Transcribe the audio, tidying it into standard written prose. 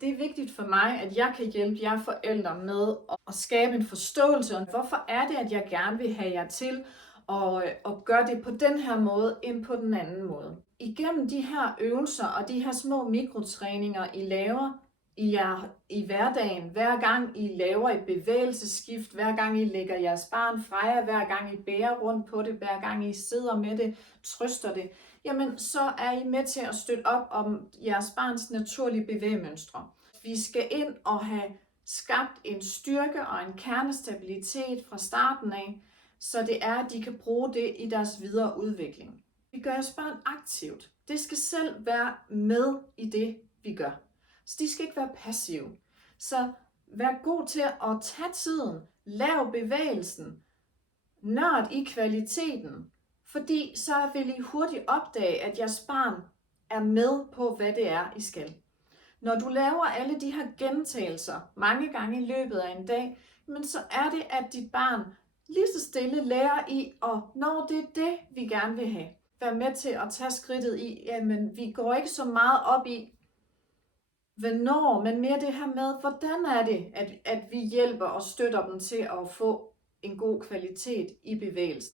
Det er vigtigt for mig, at jeg kan hjælpe jer forældre med at skabe en forståelse. Hvorfor er det, at jeg gerne vil have jer til at gøre det på den her måde, end på den anden måde? Igennem de her øvelser og de her små mikrotræninger, I laver i hverdagen, hver gang I laver et bevægelsesskift, hver gang I lægger jeres barn fra jer, hver gang I bærer rundt på det, hver gang I sidder med det, trøster det, jamen så er I med til at støtte op om jeres barns naturlige bevægemønstre. Vi skal ind og have skabt en styrke og en kernestabilitet fra starten af, så det er, at de kan bruge det i deres videre udvikling. Vi gør jeres børn aktivt. Det skal selv være med i det, vi gør. Så de skal ikke være passive. Så vær god til at tage tiden, lav bevægelsen, nørd i kvaliteten, fordi så vil I hurtigt opdage, at jeres barn er med på, hvad det er, I skal. Når du laver alle de her gentagelser mange gange i løbet af en dag, men så er det, at dit barn lige så stille lærer i, og når det er det, vi gerne vil have. Vær med til at tage skridtet i, jamen vi går ikke så meget op i, hvornår, men mere det her med, hvordan er det, at vi hjælper og støtter dem til at få en god kvalitet i bevægelsen.